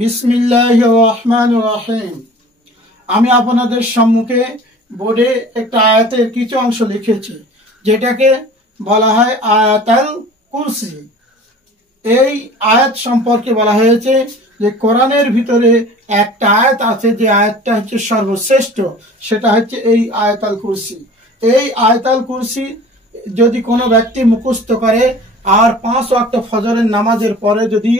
বিসমিল্লাহির রহমানির রহিম। আমি আপনাদের সম্মুখে বোর্ডে একটা আয়াতের কিছু অংশ লিখেছি, যেটাকে বলা হয় আয়াতুল কুরসি। এই আয়াত সম্পর্কে বলা হয়েছে যে কোরআনের ভিতরে একটা আয়াত আছে, যে আয়াতটা হচ্ছে সর্বশ্রেষ্ঠ, সেটা হচ্ছে এই আয়াতুল কুরসি। এই আয়াতুল কুরসি যদি কোনো ব্যক্তি মুখস্থ করে আর 5 ওয়াক্ত ফজরের নামাজের পরে যদি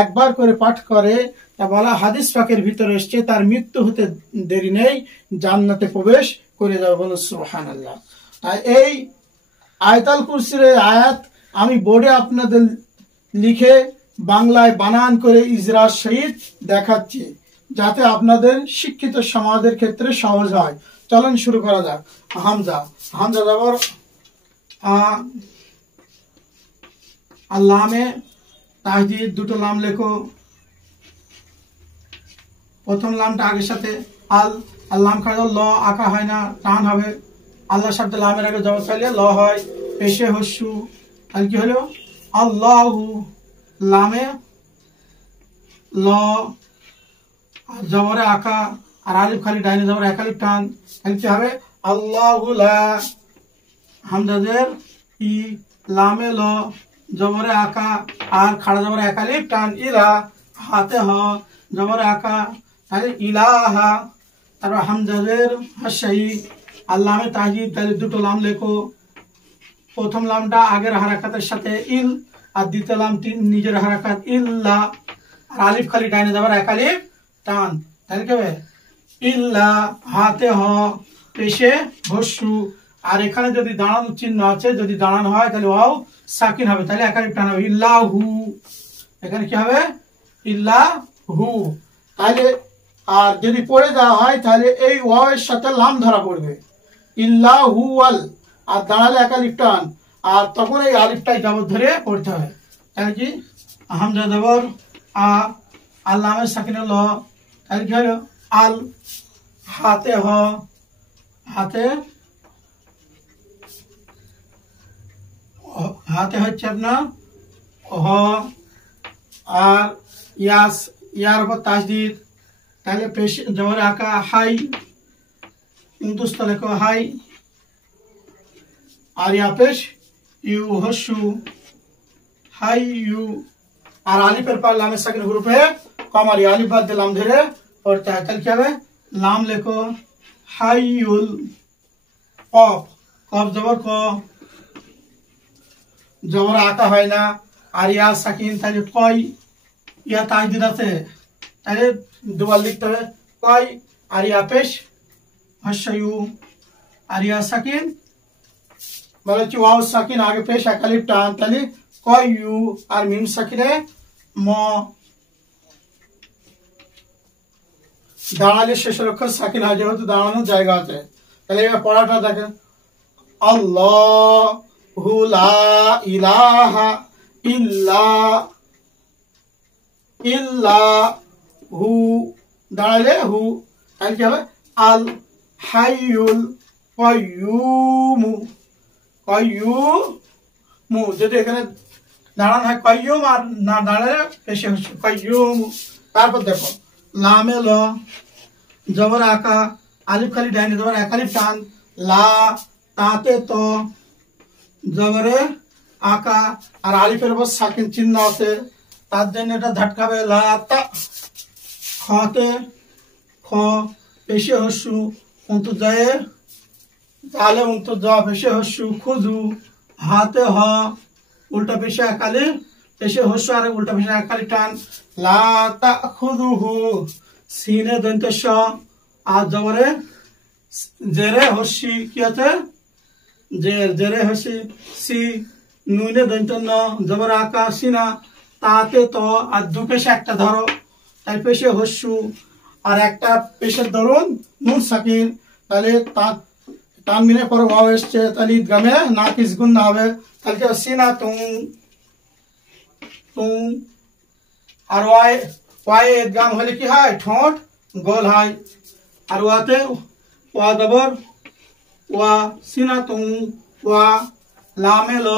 একবার করে পাঠ করে, তা বলা হাদিস পাকের ভিতরে এসছে তার মৃত্যু হতে দেরি নেই, জান্নাতে প্রবেশ করে যাবে। বলো সুবহানাল্লাহ। তাই এই আয়াতুল কুরসির আয়াত আমি বোর্ডে আপনাদের লিখে বাংলায় বানান করে ইজরা সহিত দেখাচ্ছি, যাতে আপনাদের শিক্ষিত সমাজের ক্ষেত্রে সহজ হয়। চলুন শুরু করা যাক। হামজা হামজা জবর আল্লামে তাহদিদ, দুটো লাম লেখো। প্রথম লামটা আগের সাথে আল, আল্লাম খাজা ল আঁকা হয় না, টান হবে। আল্লাহ শব্দ লামের আগে জবর চাইলে ল হয়, পেশে হস্যু। আর কি হলো আল্লাহু, লামে ল জবরে আঁকা আর আলিফ খালি ডাইনে জবর এক আলিফ টান, কি হবে আল্লাহু লা। হামজাদের ই, লামে ল জবরে আঁকা আর খাড়া জবরে এক আলিফ টান, ইলা হাতে হ জবরে আঁকা তাহলে ইলাহা। তারপর হামজাদের হাসাই আল্লামে তাহজিদ, তাহলে দুটো লাম লেখো। প্রথম লামটা আগের হারাকাতের সাথে ইল আর দ্বিতীয় লামটি নিজের হারাকাত ইল্লা আর আলিফ খালি ডাইনে যাবার এক আলিফ টান, তাহলে কি হবে ইল্লা হাতে হ পেশে হস্যু। আর এখানে যদি দাঁড়ানোর চিহ্ন আছে, যদি দাঁড়ানো হয় তাহলে ওয়াও সাকিন হবে, তাহলে এক আলিফ টান হবে ইল্লাহু। এখানে কি হবে ইল্লাহু। তাহলে আর যদি পড়ে দেওয়া হয় তাহলে এই ওয়াও এর সাথে লাম ধরা পড়বে ইল্লাহু আল, আর দাঁড়ালে এক আলিফ টান, আর তখন এই আলিফটাই জবর ধরে পড়তে হয়। তাহলে কি হামজা জবর আ, আল্লামের সাকিনে ল, তাহলে কি হলো আল হাতে হ, হাতে হাতে হচ্ছে আপনার হ, আর ইয়াস ইয়ার উপর তাসদিদ, তাহলে পেশ জবরে আঁকা হাই, ইন্দুস্তলে কো হাই আর ইয়া পেশ ইউ হস্যু হাই ইউ। আর আলিফের পর লামের সাকিন হুরুফে কমার, আলিফ বাদ দিয়ে লাম ধরে পড়তে হয়, তাহলে কি হবে লাম লেখো হাইউল। কফ কফ জবর ক জবর আঁকা হয় না আর ইয়া সাকিন, তাহলে কয় ইয়া তাজদিদ আছে, তাহলে দুবার লিখতে হবে কয় আর ইয়া পেশ হস্যু আর ইয়া সাকিন, বলে হচ্ছে ওয়াও সাকিন আগে পেশ এক আলিফ টান, তাহলে কয় ইউ আর মিম সাকিনে ম। দাঁড়ালে শেষের অক্ষর সাকিন হয়, যেহেতু দাঁড়ানোর জায়গা আছে। তাহলে এবার পড়াটা দেখেন আল্লাহু লা ইলাহা ইল্লা ইল্লাহু, দাঁড়ালে হু, তাহলে কি হবে আল হাইয়ুল কাইয়্যুমু কাইয়্যুমু। যদি এখানে দাঁড়ানো হয় কাইয়্যুম আর না দাঁড়ালে পেশে হচ্ছে কাইয়্যুম। তারপর দেখো লামে ল জবর আঁকা আলিফ খালি ডাইনে জবর এক আলিফ টান, লা তাতে তো জবরে আঁকা আর আলিফের উপর সাকিন চিহ্ন আছে, তার জন্য এটা ধাটকাবে লা তা। খতে খ পেশে হস্যু অন্তু যায় জালে অন্তু জ পেশে হস্যু খুজু, হাতে হ উল্টা পেশে এক আলিফ পেশে হস্যু আর উল্টা পেশে এক আলিফ টান, লা তা খুযুহু সিনে দন্ত স আর জবরে জেরে হস্যি কি আছে জেরে হস্যি সি, নুনে দন্ত ন জবর আকা সিনা, তাতে তো আর দু পেশে একটা ধরো, তাই পেশে হস্যু আর একটা পেশের ধরুন নুন সাকিন, তাহলে তানমিনের পরে ওয়াও এসছে, তাহলে ঈদগামে নাকিস গুন্না হবে, তাহলে সিনা তুম। আর ওয়াই ঈদগাম হলে কি হয় ঠোঁট গোল হয়, আর ওয়াতে ওয়া জবর ওয়া সিনা তুম ওয়া, লামে ল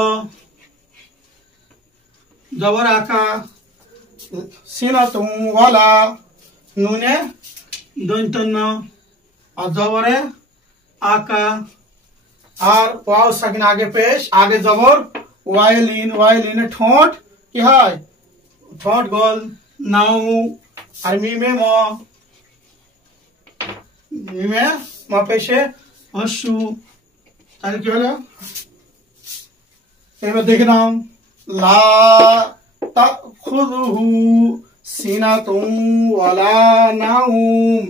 জবর আঁকা সিনাতুম ওয়ালা নুনে দন্তন্য আর জবরে আকা আর ওয়াও সাকিন আগে পেশ আগে জবর ওয়াইলিন ওয়াইলিনে ঠোঁট কি হয় ঠোঁট গোল নাউ আর মিমে ম পেশে হস্যু তাহলে কি হলো এবার দেখে নাও লা তাখুযুহু সিনাতুম ওয়ালা নাউম